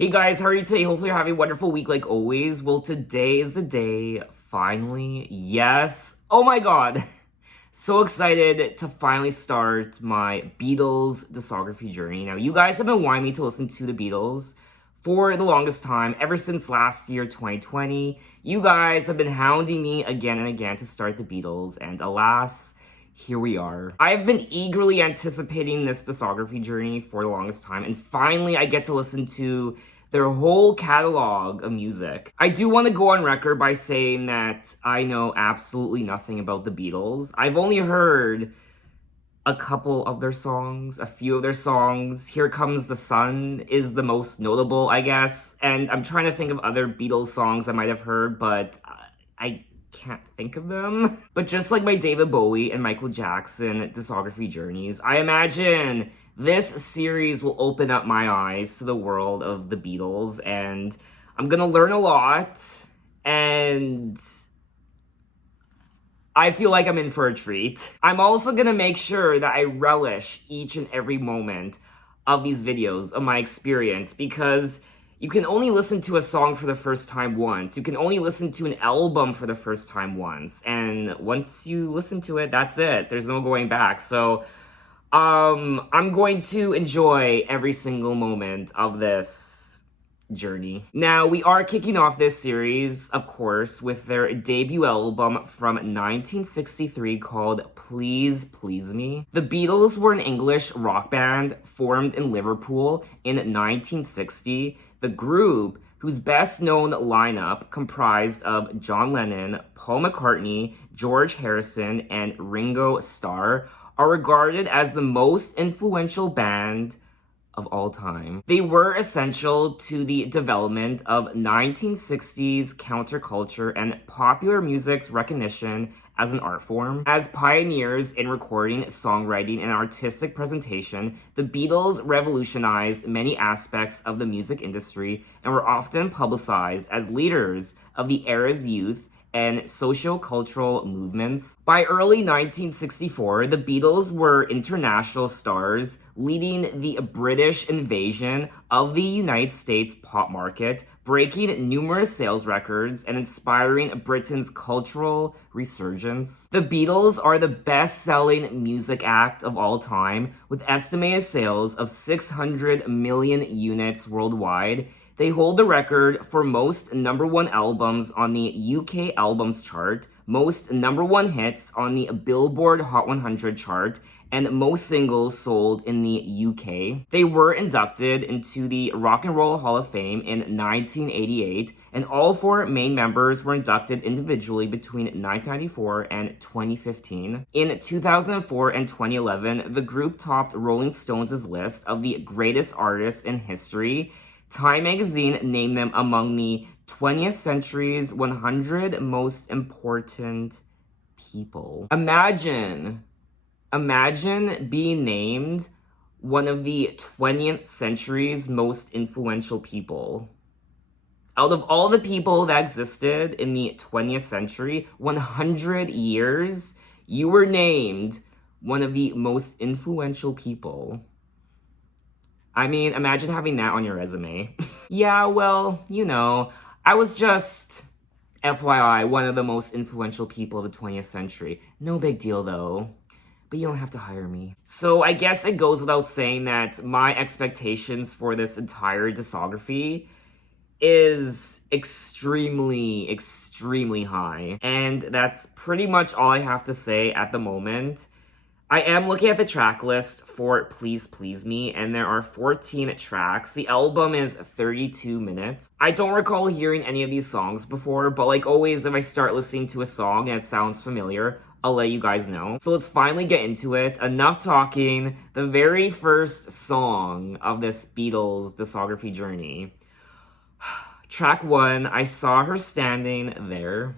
Hey guys, how are you today? Hopefully you're having a wonderful week like always. Well, today is the day, finally. Yes. Oh my god. So excited to finally start my Beatles discography journey. Now, you guys have been wanting me to listen to the Beatles for the longest time, ever since last year, 2020. You guys have been hounding me again and again to start the Beatles, and alas, here we are. I have been eagerly anticipating this discography journey for the longest time, and finally I get to listen to their whole catalog of music. I do want to go on record by saying that I know absolutely nothing about the Beatles. I've only heard a couple of their songs, a few of their songs. Here Comes the Sun is the most notable, I guess, and I'm trying to think of other Beatles songs I might have heard, but I can't think of them. But just like my David Bowie and Michael Jackson discography journeys, I imagine this series will open up my eyes to the world of the Beatles, and I'm gonna learn a lot, and I feel like I'm in for a treat. I'm also gonna make sure that I relish each and every moment of these videos, of my experience, because you can only listen to a song for the first time once. You can only listen to an album for the first time once. And once you listen to it, that's it. There's no going back. So, I'm going to enjoy every single moment of this journey. Now, we are kicking off this series, of course, with their debut album from 1963 called Please Please Me. The Beatles were an English rock band formed in Liverpool in 1960. The group, whose best-known lineup comprised of John Lennon, Paul McCartney, George Harrison, and Ringo Starr, are regarded as the most influential band of all time. They were essential to the development of 1960s counterculture and popular music's recognition as an art form. As pioneers in recording, songwriting, and artistic presentation, the Beatles revolutionized many aspects of the music industry and were often publicized as leaders of the era's youth and socio-cultural movements. By early 1964, the Beatles were international stars, leading the British invasion of the United States pop market, breaking numerous sales records and inspiring Britain's cultural resurgence. The Beatles are the best-selling music act of all time, with estimated sales of 600 million units worldwide. They hold the record for most #1 albums on the UK Albums Chart, most #1 hits on the Billboard Hot 100 chart, and most singles sold in the UK. They were inducted into the Rock and Roll Hall of Fame in 1988, and all 4 main members were inducted individually between 1994 and 2015. In 2004 and 2011, the group topped Rolling Stones' list of the greatest artists in history. Time magazine named them among the 20th century's 100 most important people. Imagine being named one of the 20th century's most influential people. Out of all the people that existed in the 20th century, 100 years, you were named one of the most influential people. I mean, imagine having that on your resume. Yeah, well, you know, I was just, FYI, one of the most influential people of the 20th century. No big deal, though. But you don't have to hire me. So I guess it goes without saying that my expectations for this entire discography is extremely, extremely high. And that's pretty much all I have to say at the moment. I am looking at the track list for Please Please Me, and there are 14 tracks. The album is 32 minutes. I don't recall hearing any of these songs before, but like always, if I start listening to a song and it sounds familiar, I'll let you guys know. So let's finally get into it. Enough talking. The very first song of this Beatles discography journey. Track 1, I Saw Her Standing There.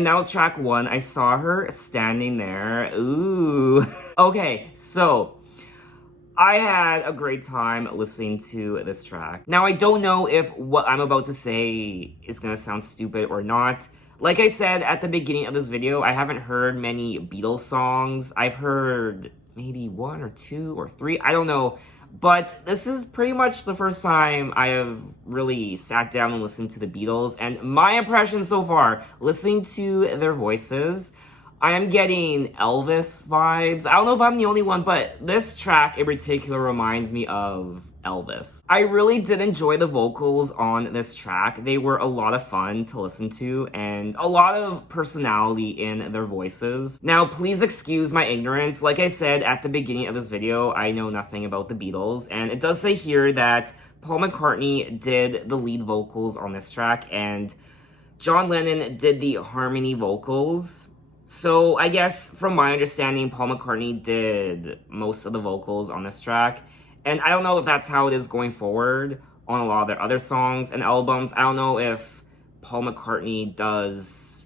And that was track 1. I saw her standing there. Ooh. Okay, so I had a great time listening to this track. Now, I don't know if what I'm about to say is gonna sound stupid or not. Like I said at the beginning of this video, I haven't heard many Beatles songs. I've heard maybe 1 or 2 or 3, I don't know. But this is pretty much the first time I have really sat down and listened to the Beatles. And my impression so far, listening to their voices, I am getting Elvis vibes. I don't know if I'm the only one, but this track in particular reminds me of Elvis. I really did enjoy the vocals on this track. They were a lot of fun to listen to and a lot of personality in their voices. Now, please excuse my ignorance. Like I said at the beginning of this video, I know nothing about the Beatles, and it does say here that Paul McCartney did the lead vocals on this track and John Lennon did the harmony vocals. So I guess from my understanding, Paul McCartney did most of the vocals on this track. And I don't know if that's how it is going forward on a lot of their other songs and albums. I don't know if Paul McCartney does,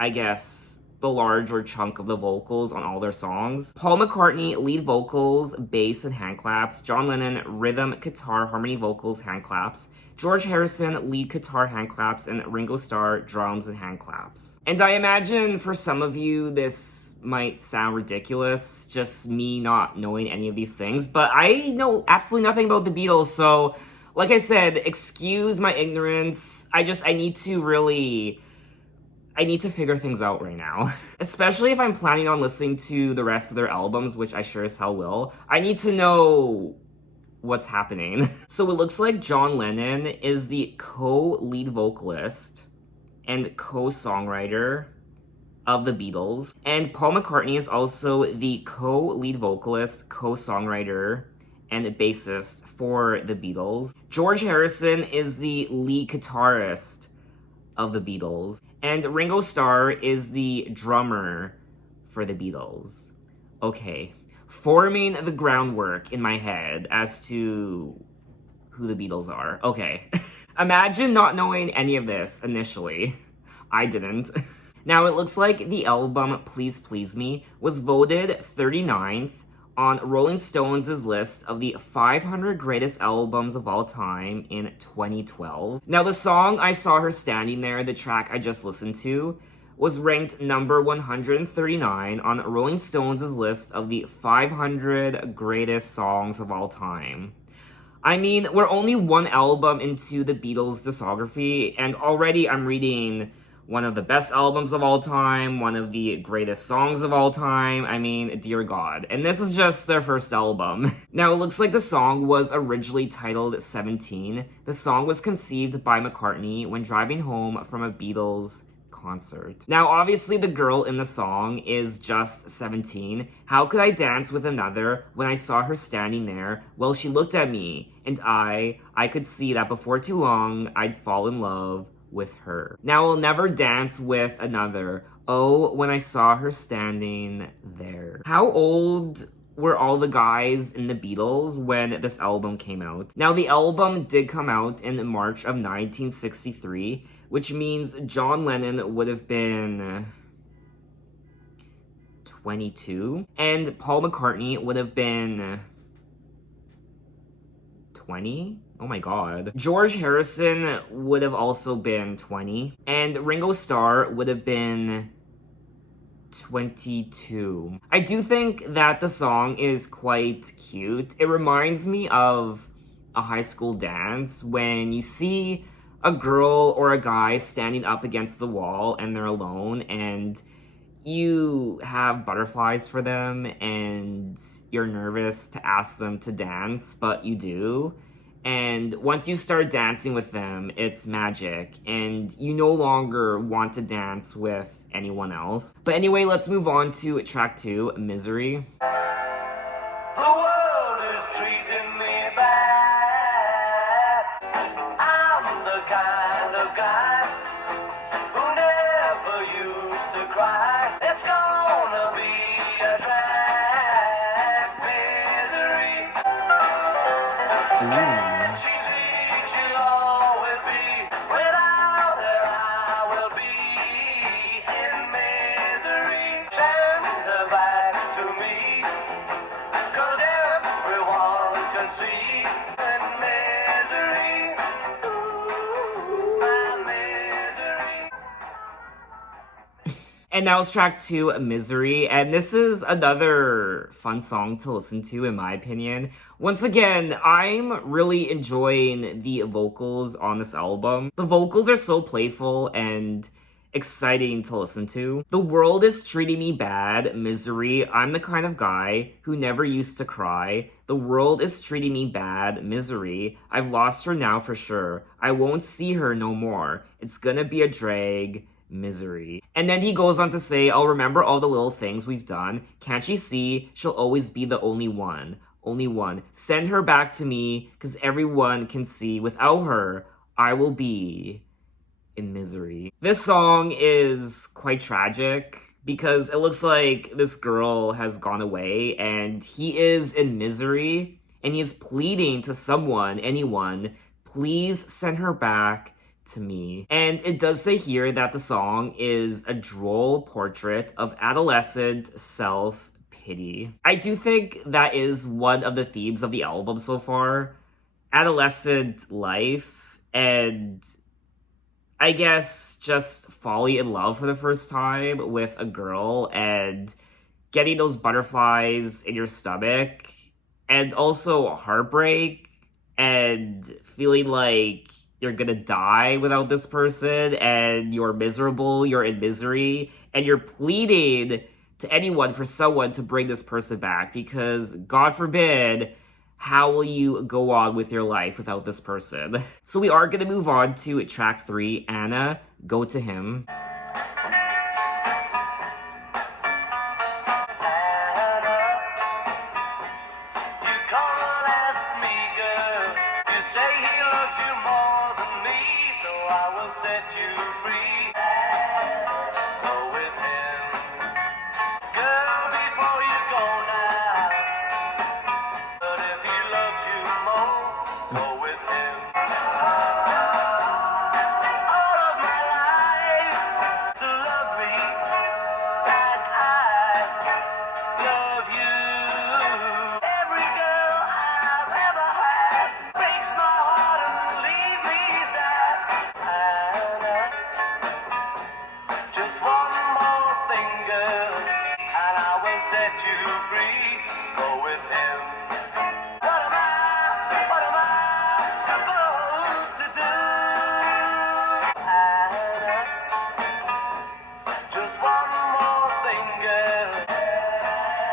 I guess, the larger chunk of the vocals on all their songs. Paul McCartney, lead vocals, bass, and hand claps. John Lennon, rhythm, guitar, harmony vocals, hand claps. George Harrison, lead guitar, hand claps, and Ringo Starr, drums and hand claps. And I imagine for some of you, this might sound ridiculous, just me not knowing any of these things, but I know absolutely nothing about the Beatles, so like I said, excuse my ignorance. I need to figure things out right now. Especially if I'm planning on listening to the rest of their albums, which I sure as hell will. I need to know what's happening. So it looks like John Lennon is the co-lead vocalist and co-songwriter of the Beatles. And Paul McCartney is also the co-lead vocalist, co-songwriter, and bassist for the Beatles. George Harrison is the lead guitarist of the Beatles. And Ringo Starr is the drummer for the Beatles. Okay, forming the groundwork in my head as to who the Beatles are. Okay. Imagine not knowing any of this initially. I didn't. Now, it looks like the album Please Please Me was voted 39th on Rolling Stones' list of the 500 greatest albums of all time in 2012. Now, the song I Saw Her Standing There, the track I just listened to, was ranked number 139 on Rolling Stones' list of the 500 greatest songs of all time. I mean, we're only one album into the Beatles' discography, and already I'm reading one of the best albums of all time, one of the greatest songs of all time. I mean, dear God. And this is just their first album. Now, it looks like the song was originally titled 17. The song was conceived by McCartney when driving home from a Beatles concert. Now, obviously, the girl in the song is just 17. How could I dance with another when I saw her standing there? Well, she looked at me, and I could see that before too long, I'd fall in love with her. Now, I'll never dance with another. Oh, when I saw her standing there. How old were all the guys in the Beatles when this album came out? Now, the album did come out in March of 1963, which means John Lennon would have been 22, and Paul McCartney would have been 20? Oh my God. George Harrison would have also been 20, and Ringo Starr would have been 22. I do think that the song is quite cute. It reminds me of a high school dance when you see a girl or a guy standing up against the wall and they're alone and you have butterflies for them and you're nervous to ask them to dance, but you do. And once you start dancing with them, it's magic, and you no longer want to dance with anyone else. But anyway, let's move on to track 2, Misery. The world is treating me bad. I'm the kind of guy who never used to cry. It's gonna be a drag, misery. She sees she'll always be. Without her I will be And now it's track 2, Misery, and this is another fun song to listen to in my opinion. Once again, I'm really enjoying the vocals on this album. The vocals are so playful and exciting to listen to. The world is treating me bad, Misery. I'm the kind of guy who never used to cry. The world is treating me bad, Misery. I've lost her now for sure. I won't see her no more. It's gonna be a drag, Misery. And then he goes on to say, I'll remember all the little things we've done. Can't you see? She'll always be the only one. Only one. Send her back to me, cause everyone can see. Without her, I will be in misery. This song is quite tragic because it looks like this girl has gone away and he is in misery and he is pleading to someone, anyone, please send her back to me. And it does say here that the song is a droll portrait of adolescent self-pity. I do think that is one of the themes of the album so far. Adolescent life and I guess just falling in love for the first time with a girl and getting those butterflies in your stomach and also heartbreak and feeling like you're gonna die without this person and you're miserable, you're in misery, and you're pleading to anyone for someone to bring this person back because, God forbid, how will you go on with your life without this person? So we are gonna move on to track 3, Anna, Go to Him. Set you free, go with him. Girl, before you go now, but if he loves you more, go with him. All of my life to love me, and I love you. Every girl I've ever had breaks my heart and leaves me sad. Just one more thing, girl, and I will set you free. Go with him. What am I supposed to do? Just one more thing, girl.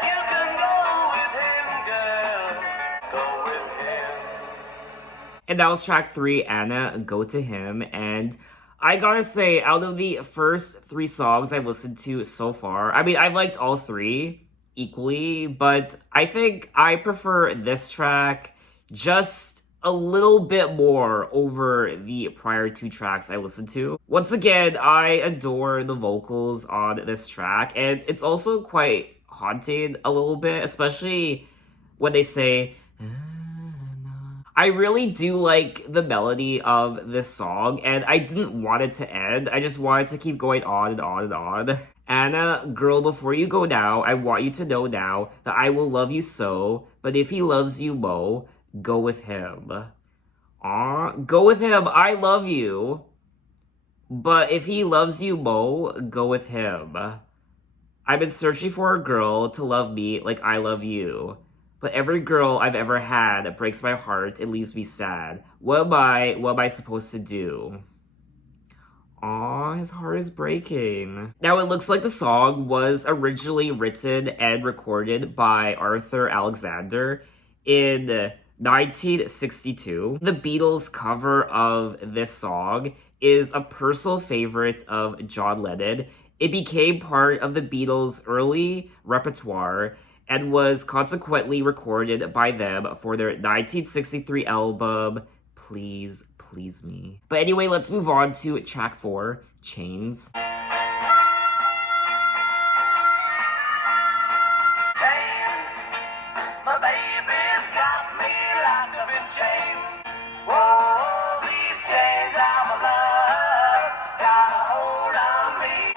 You can go with him, girl. Go with him. And that was track 3, Anna, Go to Him. And I gotta say, out of the first 3 songs I've listened to so far, I mean, I've liked all 3 equally, but I think I prefer this track just a little bit more over the prior 2 tracks I listened to. Once again, I adore the vocals on this track, and it's also quite haunting a little bit, especially when they say, I really do like the melody of this song, and I didn't want it to end. I just wanted to keep going on and on and on. Anna, girl, before you go now, I want you to know now that I will love you so, but if he loves you mo, go with him. Aw, go with him, I love you. But if he loves you mo, go with him. I've been searching for a girl to love me like I love you. But every girl I've ever had breaks my heart, it leaves me sad. What am I supposed to do? Aw, his heart is breaking. Now, it looks like the song was originally written and recorded by Arthur Alexander in 1962. The Beatles cover of this song is a personal favorite of John Lennon. It became part of the Beatles' early repertoire and was consequently recorded by them for their 1963 album, Please Please Me. But anyway, let's move on to track 4, Chains. My baby's got me locked up in chains. Whoa, these chains are my love, got a hold on me.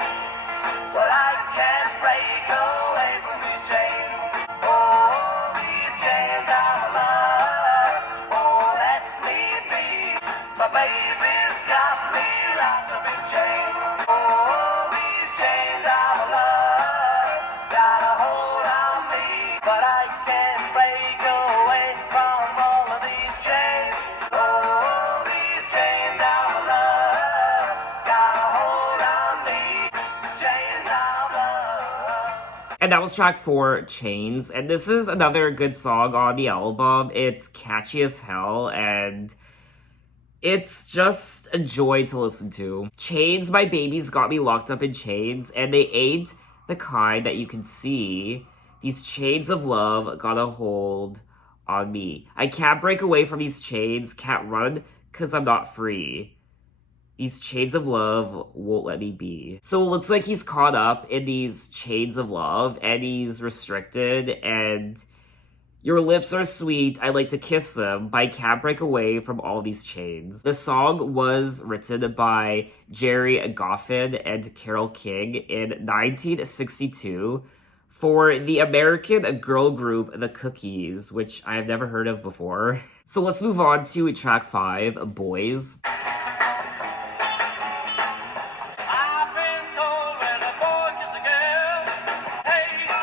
But I can't break away from these chains. Oh, these chains are my love, won't let me be. My baby's got me locked up in chains. Oh, these chains are my And that was track 4, Chains. And this is another good song on the album. It's catchy as hell, and it's just a joy to listen to. Chains, my babies got me locked up in chains, and they ain't the kind that you can see. These chains of love got a hold on me. I can't break away from these chains, can't run, cause I'm not free. These chains of love won't let me be. So it looks like he's caught up in these chains of love, and he's restricted, and your lips are sweet, I like to kiss them, but I can't break away from all these chains. The song was written by Jerry Goffin and Carole King in 1962 for the American girl group The Cookies, which I have never heard of before. So let's move on to track 5, Boys. I've been told when a boy gets a girl, hey, hey,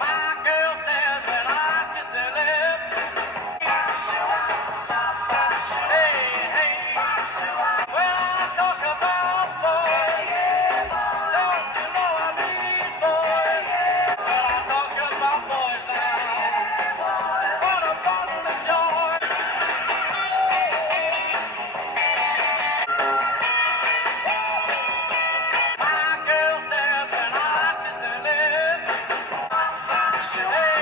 my girl says when I kiss her lips, hey, when I talk about boys, don't you know I mean boys? When I talk about boys now, what a bundle of joy. My girl says when I kiss her lips, hey,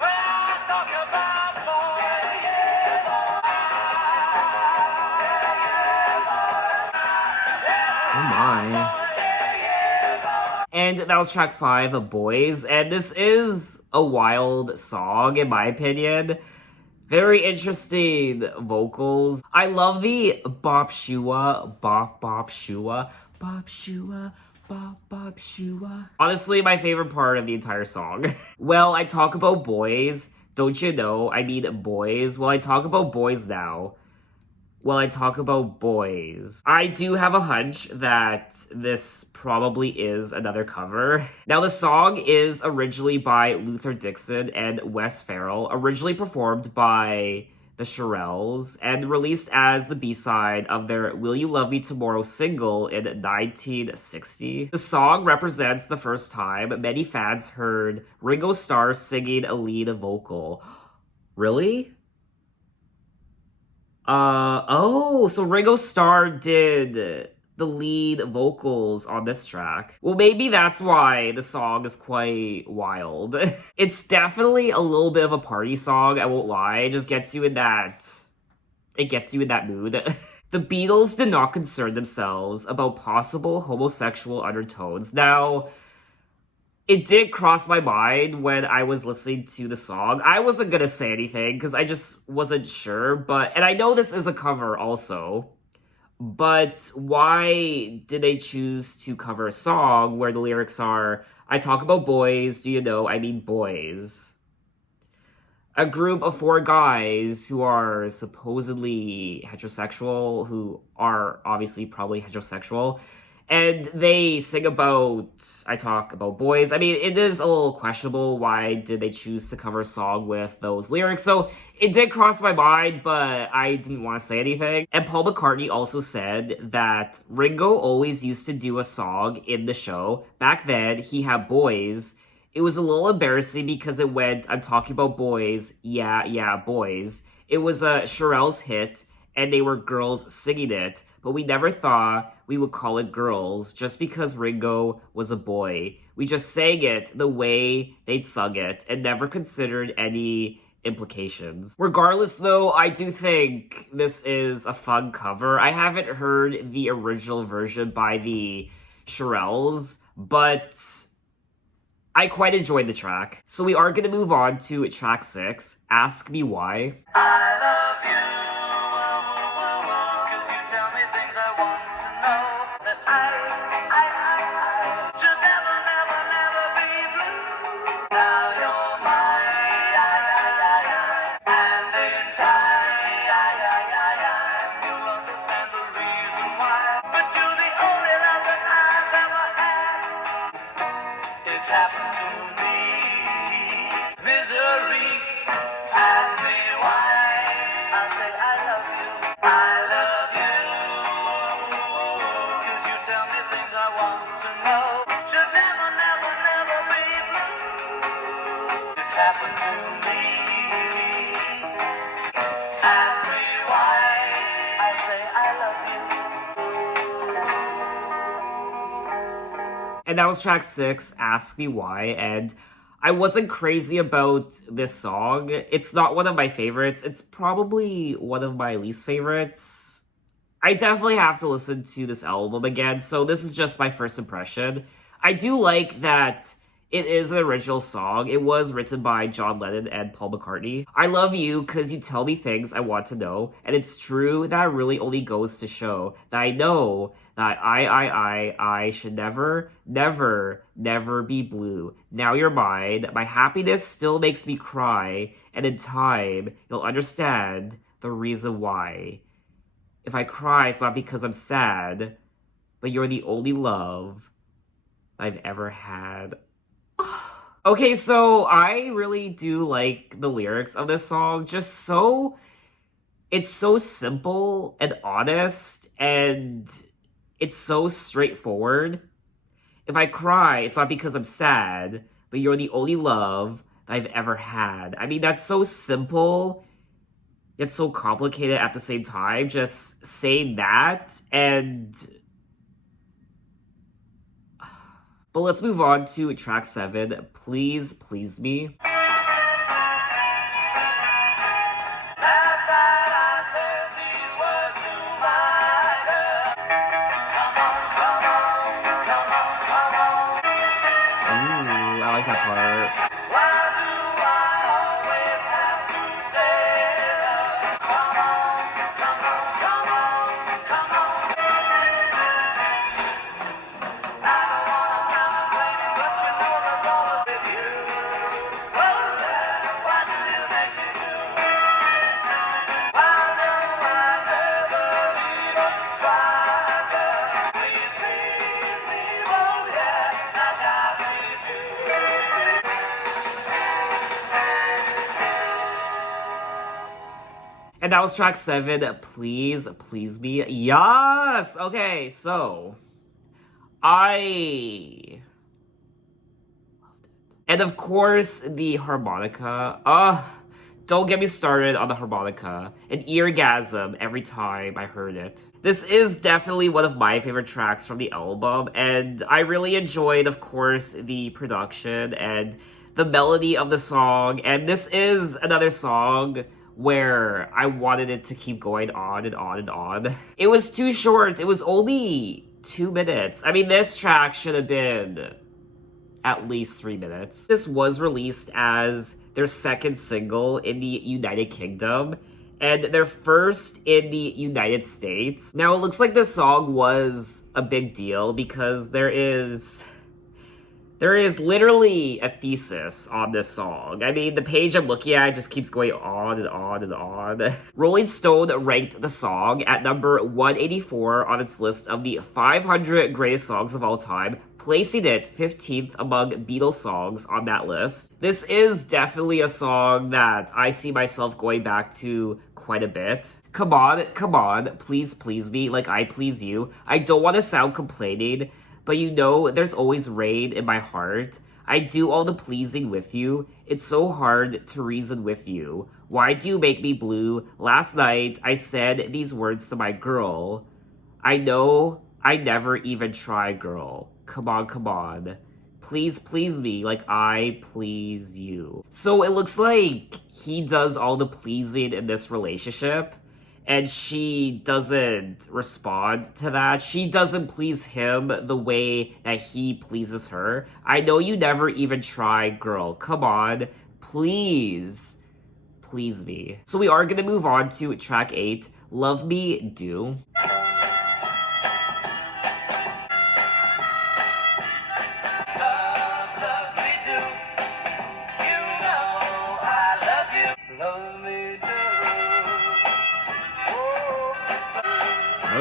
when I talk about boys, Oh my. And that was track 5, Boys. And this is a wild song, in my opinion. Very interesting vocals. I love the bop shua, bop bop shua, bop shua, bop bop shua. Honestly, my favorite part of the entire song. Well, I talk about boys. Don't you know? I mean boys. Well, I talk about boys now. Well, I talk about boys. I do have a hunch that this probably is another cover. Now, the song is originally by Luther Dixon and Wes Farrell, originally performed by the Shirelles, and released as the B-side of their Will You Love Me Tomorrow single in 1960. The song represents the first time many fans heard Ringo Starr singing a lead vocal. Really? So Ringo Starr did the lead vocals on this track. Well, maybe that's why the song is quite wild. It's definitely a little bit of a party song, I won't lie. It just gets you in that... It gets you in that mood. The Beatles did not concern themselves about possible homosexual undertones. Now, it did cross my mind when I was listening to the song. I wasn't gonna say anything because I just wasn't sure, and I know this is a cover also, but why did they choose to cover a song where the lyrics are, I talk about boys, do you know, I mean boys? A group of 4 guys who are supposedly heterosexual, who are obviously probably heterosexual, and they sing about, I talk about boys. I mean, it is a little questionable why did they choose to cover a song with those lyrics. So it did cross my mind, but I didn't want to say anything. And Paul McCartney also said that Ringo always used to do a song in the show. Back then, he had boys. It was a little embarrassing because it went, I'm talking about boys, yeah, boys. It was a Shirelles hit, and they were girls singing it, but we never thought we would call it girls just because Ringo was a boy. We just sang it the way they'd sung it and never considered any implications. Regardless, though, I do think this is a fun cover. I haven't heard the original version by the Shirelles, but I quite enjoyed the track. So we are going to move on to track 6, Ask Me Why. I love you, 'cause you tell me things I want to know. That I should never, never, never be blue. Now you're mine, and in time, you'll understand the reason why. But you're the only love that I've ever had. It's happened to me. Misery. Ask me why. I say And that was track 6, Ask Me Why, and I wasn't crazy about this song. It's not one of my favorites. It's probably one of my least favorites. I definitely have to listen to this album again, so this is just my first impression. I do like that it is an original song. It was written by John Lennon and Paul McCartney. I love you because you tell me things I want to know, and it's true that really only goes to show that I know that I should never, never, never be blue. Now you're mine. My happiness still makes me cry, and in time, you'll understand the reason why. If I cry, it's not because I'm sad, but you're the only love I've ever had. Okay, so I really do like the lyrics of this song. It's so simple and honest, and it's so straightforward. If I cry, it's not because I'm sad, but you're the only love that I've ever had. I mean, that's so simple, yet so complicated at the same time. Just saying that, and... But let's move on to track 7, Please Please Me. Last night I said these words to my girl. Come on, come on, come on, come on. Ooh, I like that part. Why do I always have to say that? Come on, come on, come on, come on. I don't wanna sound like baby, but you know there's always with you. Oh yeah, why do you make me do? Why do I never even try, girl? Please, please, please, oh yeah, like I please you. And that was track 7, Please Please Me. Yes! Okay, so... I loved it. And of course, the harmonica. Don't get me started on the harmonica. An eargasm every time I heard it. This is definitely one of my favorite tracks from the album, and I really enjoyed, of course, the production and the melody of the song. And this is another song where I wanted it to keep going on and on and on. It was too short. It was only 2 minutes. I mean, this track should have been at least 3 minutes. This was released as their second single in the United Kingdom and their first in the United States. Now, it looks like this song was a big deal because there is literally a thesis on this song. I mean, the page I'm looking at just keeps going on and on and on. Rolling Stone ranked the song at number 184 on its list of the 500 greatest songs of all time, placing it 15th among Beatles songs on that list. This is definitely a song that I see myself going back to quite a bit. Come on, please please me like I please you. I don't want to sound complaining, but you know, there's always rain in my heart. I do all the pleasing with you. It's so hard to reason with you. Why do you make me blue? Last night, I said these words to my girl. I know I never even try, girl. Come on. Please please me like I please you. So it looks like he does all the pleasing in this relationship, and she doesn't respond to that. She doesn't please him the way that he pleases her. I know you never even try, girl. Come on. Please. Please me. So we are going to move on to track 8, Love Me Do. Love me do. You know I love you. Love me do.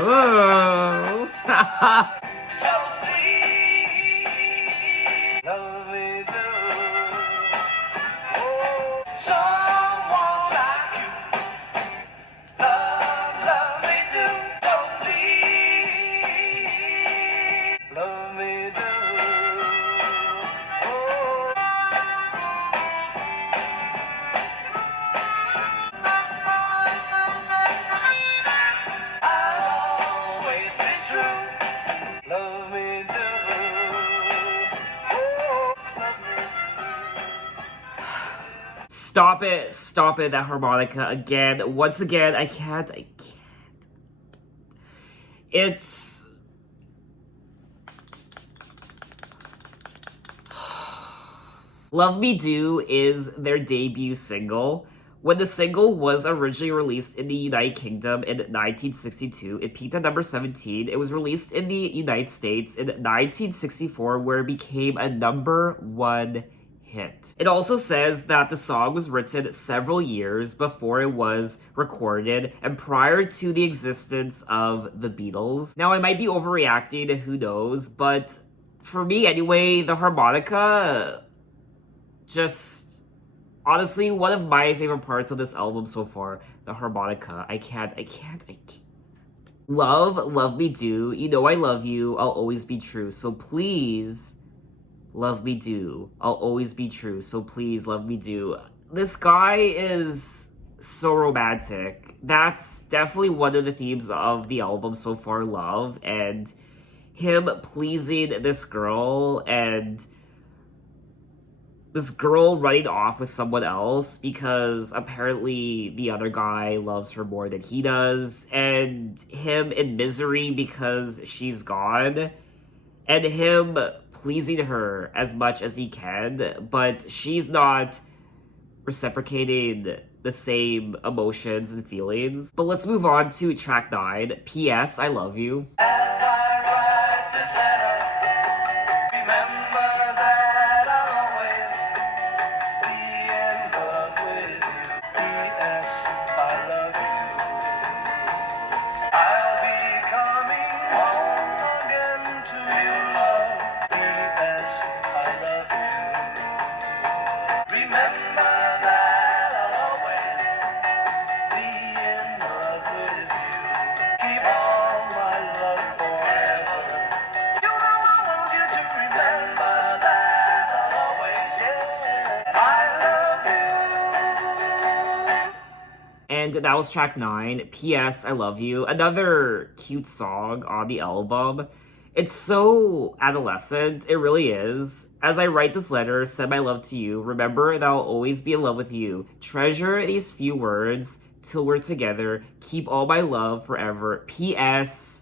Oh. So please, love me do. Oh, someone like you. Love me do. So please, love me do. Oh. I've always been true. stop it, that harmonica again. Once again, I can't. It's... Love Me Do is their debut single. When the single was originally released in the United Kingdom in 1962, it peaked at number 17. It was released in the United States in 1964, where it became a number 1 hit. It also says that the song was written several years before it was recorded and prior to the existence of the Beatles. Now, I might be overreacting, who knows, but for me anyway, the harmonica, just honestly, one of my favorite parts of this album so far, the harmonica. I can't. Love Me Do. You know I love you. I'll always be true. So please, love me do. I'll always be true. So please, love me do. This guy is so romantic. That's definitely one of the themes of the album so far, love, and him pleasing this girl, and this girl running off with someone else because apparently the other guy loves her more than he does, and him in misery because she's gone, and him pleasing her as much as he can, but she's not reciprocating the same emotions and feelings. But let's move on to track 9, P.S. I Love You. As I write this letter, remember that I'll always be in love with you. P.S. I love you. I'll be coming home again to you, love. P.S. I love you. Remember that I'll always be in love with you. Keep all my love forever. You know I want you to remember that I'll always, yeah, I love you. And that was track 9, P.S. I Love You. Another cute song on the album. It's so adolescent, it really is. As I write this letter, send my love to you. Remember that I'll always be in love with you. Treasure these few words till we're together. Keep all my love forever. P.S.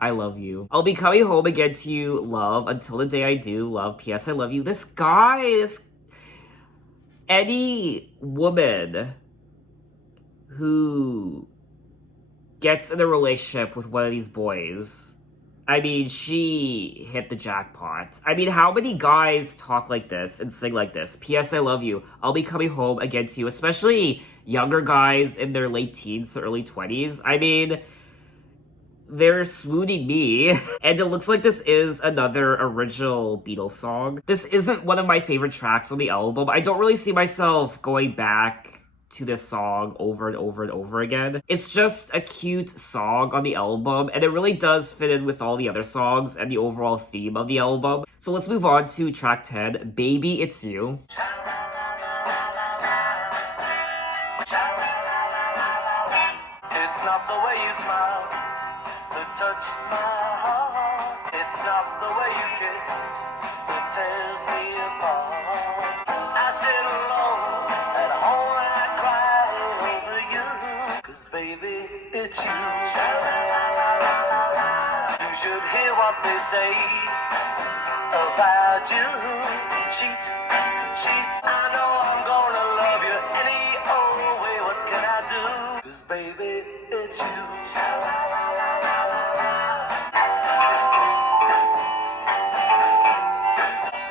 I love you. I'll be coming home again to you, love, until the day I do, love. P.S. I love you. This guy, any woman who gets in a relationship with one of these boys, I mean, she hit the jackpot. I mean, how many guys talk like this and sing like this? P.S. I love you. I'll be coming home again to you. Especially younger guys in their late teens to early 20s. I mean, they're swooning me. And it looks like this is another original Beatles song. This isn't one of my favorite tracks on the album. I don't really see myself going back to this song over and over and over again. It's just a cute song on the album, and it really does fit in with all the other songs and the overall theme of the album. So let's move on to track 10, Baby It's You. It's not the way you smile that touched my heart. It's not the way you kiss that tears me apart. I sit alone at home and I cry over you. 'Cause baby, it's you. You should hear what they say about you. Cheat. I know I'm gonna love you any old way. What can I do? 'Cause baby, it's you.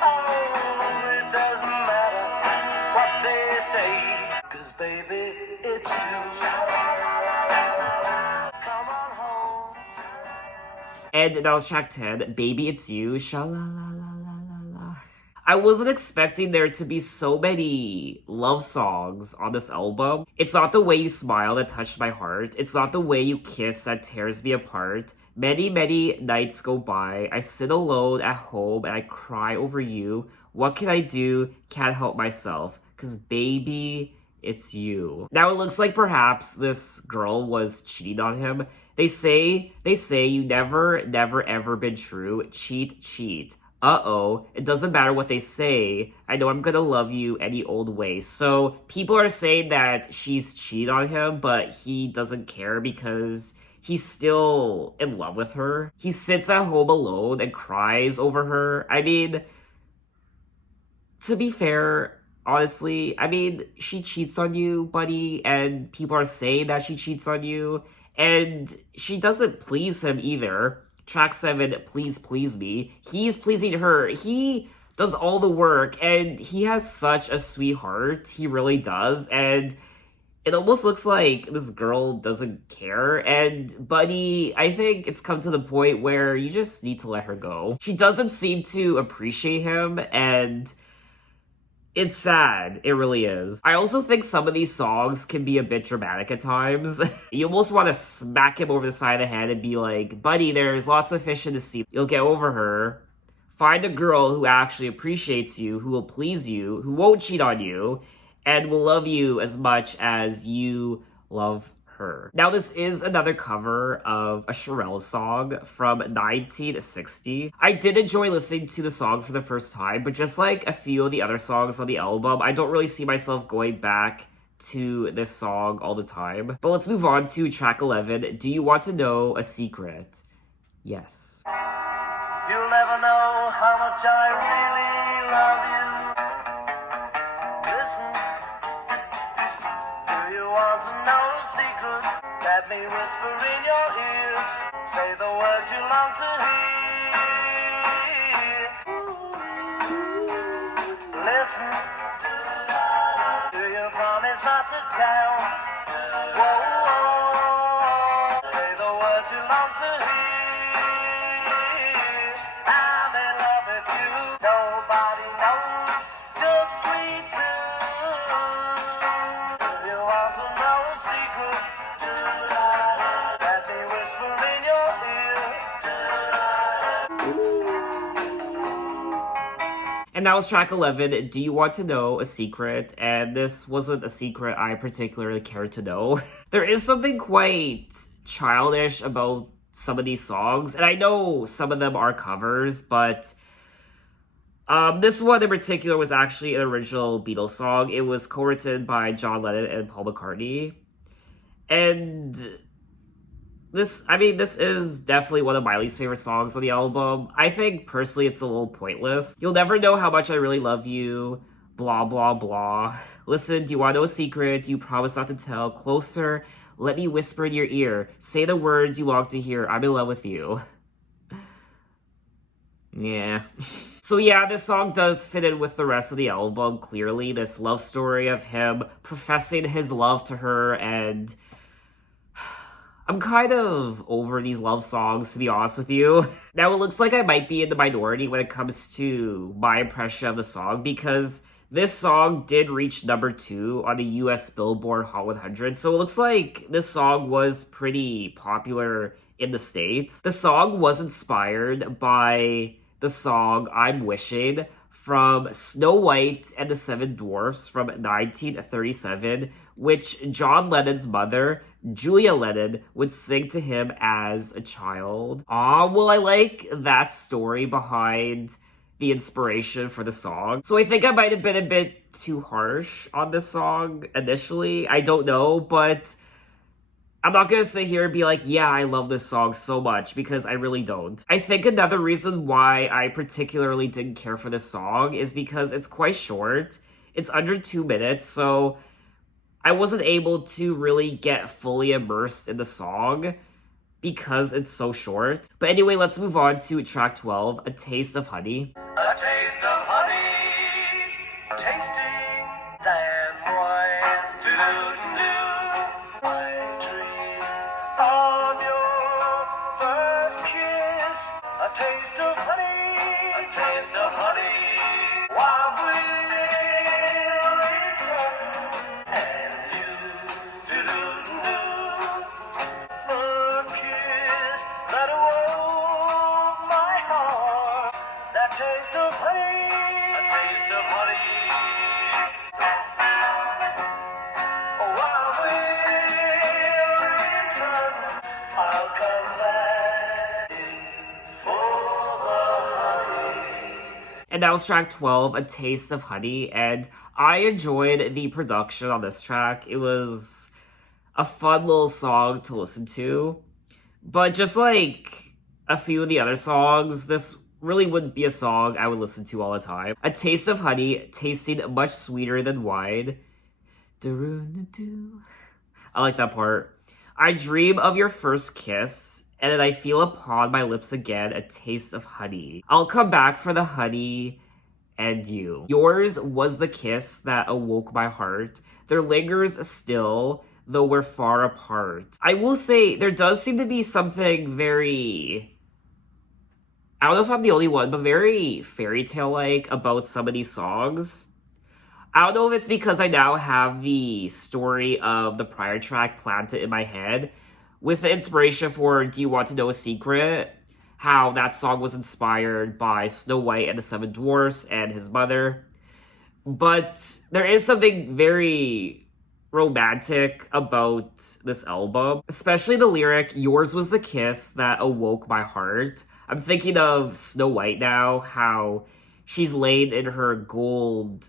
Oh, it doesn't matter what they say. 'Cause baby, it's you. Come on home. And that was track 10, Baby It's You, sha-la-la-la-la-la-la. I wasn't expecting there to be so many love songs on this album. It's not the way you smile that touched my heart. It's not the way you kiss that tears me apart. Many, many nights go by. I sit alone at home and I cry over you. What can I do? Can't help myself. 'Cause baby, it's you. Now it looks like perhaps this girl was cheating on him. They say you never ever been true. Cheat. uh-oh, it doesn't matter what they say. I know I'm gonna love you any old way. So people are saying that she's cheated on him, but he doesn't care because he's still in love with her. He sits at home alone and cries over her. I mean, to be fair, honestly, I mean, she cheats on you, buddy, and people are saying that she cheats on you, and she doesn't please him either. Track 7, Please Please Me. He's pleasing her. He does all the work, and he has such a sweetheart. He really does, and it almost looks like this girl doesn't care. And buddy, I think it's come to the point where you just need to let her go. She doesn't seem to appreciate him, and it's sad. It really is. I also think some of these songs can be a bit dramatic at times. You almost want to smack him over the side of the head and be like, buddy, there's lots of fish in the sea. You'll get over her. Find a girl who actually appreciates you, who will please you, who won't cheat on you, and will love you as much as you love her. Now, this is another cover of a Shirelles song from 1960. I did enjoy listening to the song for the first time, but just like a few of the other songs on the album, I don't really see myself going back to this song all the time. But let's move on to track 11, Do You Want to Know a Secret? Yes. You'll never know how much I really love you. Listen, do you want to know a secret? Let me whisper in your ear. Say the words you long to hear. Listen, do you promise not to tell? Whoa, whoa. Say the words you long to hear. I'm in love with you. Nobody knows, just we two. Do you want to know a secret? Let me whisper in your ear. And that was track 11, Do You Want to Know a Secret? And this wasn't a secret I particularly cared to know. There is something quite childish about some of these songs, and I know some of them are covers, but this one in particular was actually an original Beatles song. It was co-written by John Lennon and Paul McCartney. And this is definitely one of my least favorite songs on the album. I think, personally, it's a little pointless. You'll never know how much I really love you. Blah, blah, blah. Listen, do you want to know a secret? Do you promise not to tell? Closer, let me whisper in your ear. Say the words you long to hear. I'm in love with you. Yeah. So yeah, this song does fit in with the rest of the album, clearly. This love story of him professing his love to her, and I'm kind of over these love songs, to be honest with you. Now, it looks like I might be in the minority when it comes to my impression of the song, because this song did reach number 2 on the US Billboard Hot 100, so it looks like this song was pretty popular in the States. The song was inspired by the song I'm Wishing from Snow White and the Seven Dwarfs from 1937, which John Lennon's mother, Julia Lennon, would sing to him as a child. Well, I like that story behind the inspiration for the song. So I think I might have been a bit too harsh on this song initially. I don't know, but I'm not gonna sit here and be like, yeah, I love this song so much, because I really don't. I think another reason why I particularly didn't care for this song is because it's quite short. It's under 2 minutes, so I wasn't able to really get fully immersed in the song because it's so short. But anyway, let's move on to track 12, A Taste of Honey. A taste of honey, tasting than wine. Do-do-do-do. I dream of your first kiss. A taste of honey, a taste of honey. While we'll return and you, do-do-do-do. A kiss that awoke my heart. That taste of honey, a taste of honey. While we return, I'll come back for the honey. And that was track 12, A Taste of Honey, and I enjoyed the production on this track. It was a fun little song to listen to. But just like a few of the other songs, this really wouldn't be a song I would listen to all the time. A Taste of Honey, tasting much sweeter than wine. I like that part. I dream of your first kiss, and then I feel upon my lips again a taste of honey. I'll come back for the honey and you. Yours was the kiss that awoke my heart. There lingers still, though we're far apart. I will say, there does seem to be something very... I don't know if I'm the only one, but very fairy tale-like about some of these songs. I don't know if it's because I now have the story of the prior track planted in my head, with the inspiration for Do You Want to Know a Secret? How that song was inspired by Snow White and the Seven Dwarfs and his mother. But there is something very romantic about this album, especially the lyric, yours was the kiss that awoke my heart. I'm thinking of Snow White now, how she's laid in her gold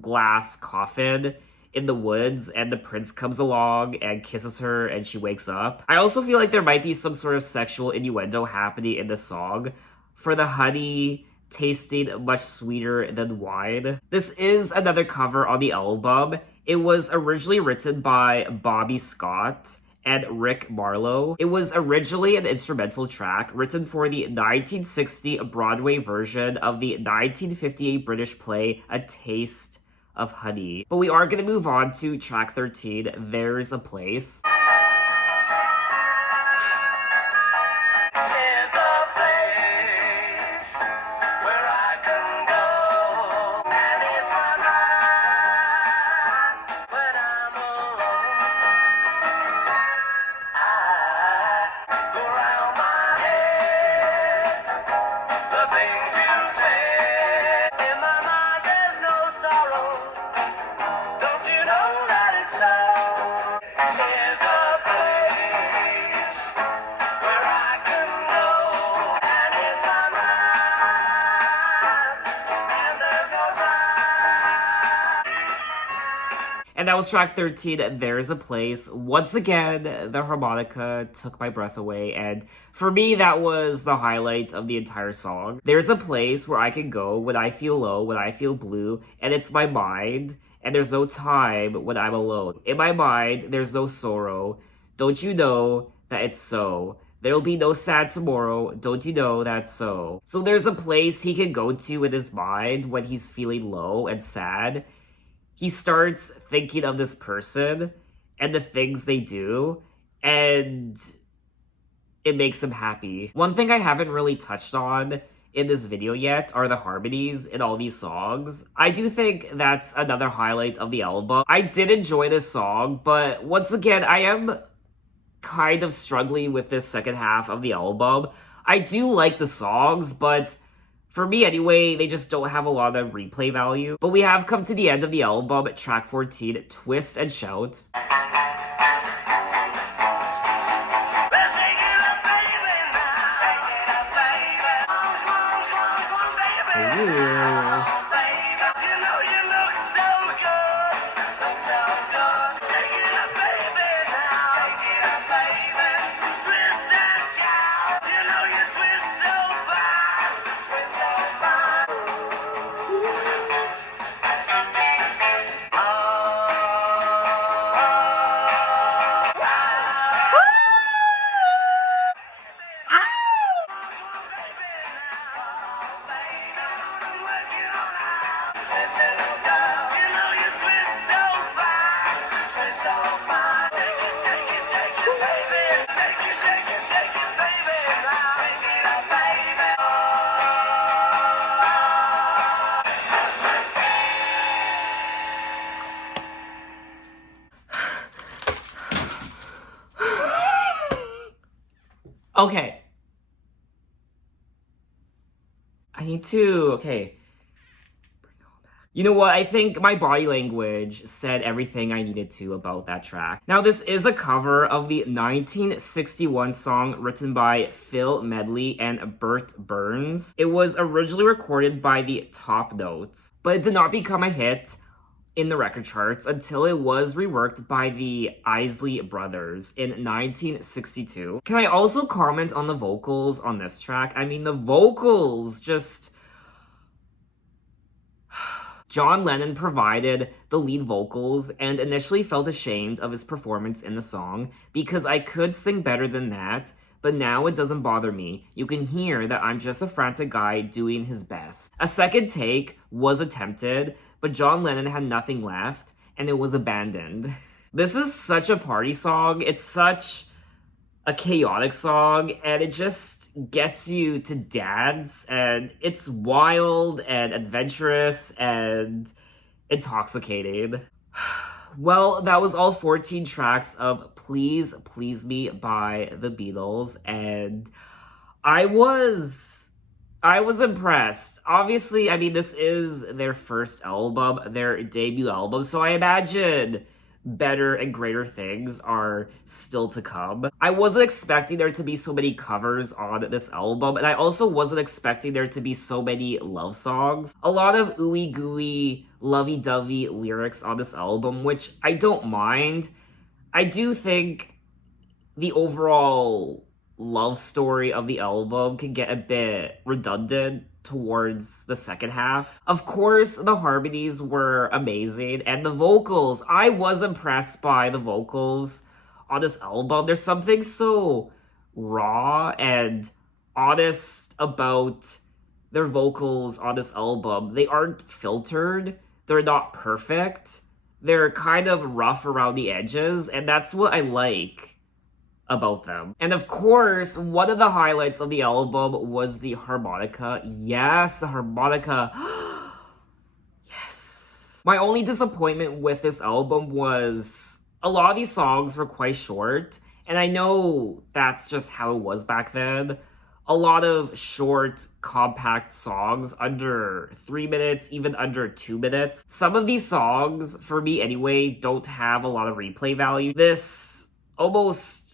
glass coffin in the woods and the prince comes along and kisses her and she wakes up. I also feel like there might be some sort of sexual innuendo happening in the song for the honey tasting much sweeter than wine. This is another cover on the album. It was originally written by Bobby Scott and Rick Marlowe. It was originally an instrumental track written for the 1960 Broadway version of the 1958 British play A Taste of Honey. But we are going to move on to track 13, There's a Place. There's a place where I can go, and it's my mind when I'm alone. I go round my head the things you say. In my mind there's no sorrow. Don't you know that it's so? There's a place where I can go, and it's my mind, and there's no time. And that was track 13, There's a Place. Once again, the harmonica took my breath away, and for me, that was the highlight of the entire song. There's a place where I can go when I feel low, when I feel blue, and it's my mind, and there's no time when I'm alone. In my mind, there's no sorrow. Don't you know that it's so? There'll be no sad tomorrow. Don't you know that's so? So there's a place he can go to in his mind when he's feeling low and sad. He starts thinking of this person and the things they do, and it makes him happy. One thing I haven't really touched on in this video yet are the harmonies in all these songs. I do think that's another highlight of the album. I did enjoy this song, but once again, I am kind of struggling with this second half of the album. I do like the songs, but for me anyway, they just don't have a lot of replay value. But we have come to the end of the album, track 14, Twist and Shout. Let's shake it up, baby, now. Shake it up, baby. Come on, baby. Ooh. Baby, you know you look so good. Look so good. Shake it up, baby, now. Shake it up, baby. Twist and shout. You know you twist so fine. Twist so fine. Okay. I need to, okay. You know what? I think my body language said everything I needed to about that track. Now, this is a cover of the 1961 song written by Phil Medley and Bert Burns. It was originally recorded by the Top Notes, but it did not become a hit in the record charts until it was reworked by the Isley Brothers in 1962. Can I also comment on the vocals on this track? I mean, the vocals just... John Lennon provided the lead vocals and initially felt ashamed of his performance in the song because I could sing better than that, but now it doesn't bother me. You can hear that I'm just a frantic guy doing his best. A second take was attempted, but John Lennon had nothing left and it was abandoned. This is such a party song. It's such a chaotic song and it just gets you to dance, and it's wild and adventurous and intoxicating. Well, that was all 14 tracks of Please Please Me by the Beatles, and I was impressed. Obviously, I mean, this is their first album, their debut album, so I imagine better and greater things are still to come. I wasn't expecting there to be so many covers on this album, and I also wasn't expecting there to be so many love songs. A lot of ooey gooey, lovey-dovey lyrics on this album, which I don't mind. I do think the overall love story of the album can get a bit redundant towards the second half. Of course, the harmonies were amazing, and the vocals, I was impressed by the vocals on this album. There's something so raw and honest about their vocals on this album. They aren't filtered, they're not perfect, they're kind of rough around the edges, and that's what I like about them. And of course, one of the highlights of the album was the harmonica. Yes, the harmonica. Yes. My only disappointment with this album was a lot of these songs were quite short, and I know that's just how it was back then. A lot of short, compact songs under 3 minutes, even under 2 minutes. Some of these songs, for me anyway, don't have a lot of replay value. This almost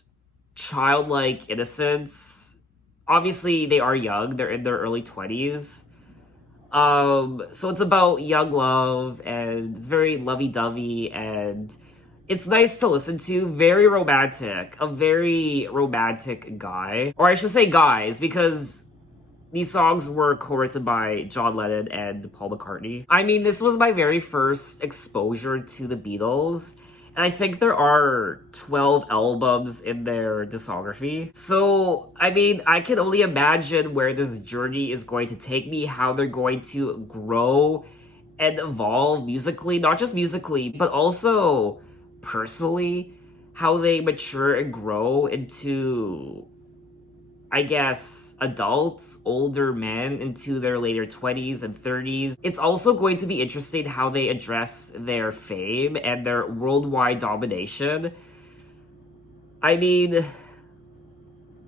childlike innocence. Obviously, they are young. They're in their early 20s. So it's about young love, and it's very lovey-dovey, and it's nice to listen to. Very romantic. A very romantic guy. Or I should say guys, because these songs were co-written by John Lennon and Paul McCartney. I mean, this was my very first exposure to the Beatles, and I think there are 12 albums in their discography. So, I mean, I can only imagine where this journey is going to take me, how they're going to grow and evolve musically, not just musically, but also personally, how they mature and grow into, I guess, adults, older men into their later 20s and 30s. It's also going to be interesting how they address their fame and their worldwide domination. I mean,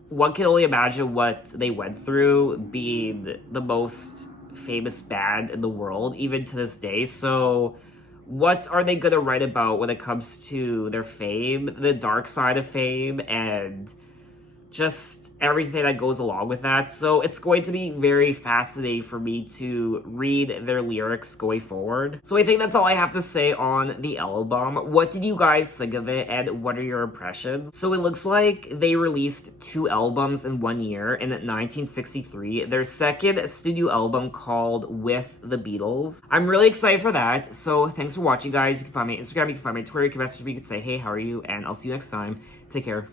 one can only imagine what they went through being the most famous band in the world, even to this day. So what are they gonna write about when it comes to their fame, the dark side of fame, and just everything that goes along with that? So it's going to be very fascinating for me to read their lyrics going forward. So I think that's all I have to say on the album. What did you guys think of it, and what are your impressions? So it looks like they released 2 albums in 1 year in 1963. Their second studio album called With the Beatles. I'm really excited for that. So thanks for watching, guys. You can find me on Instagram, you can find me on Twitter, you can message me, you can say, hey, how are you? And I'll see you next time. Take care.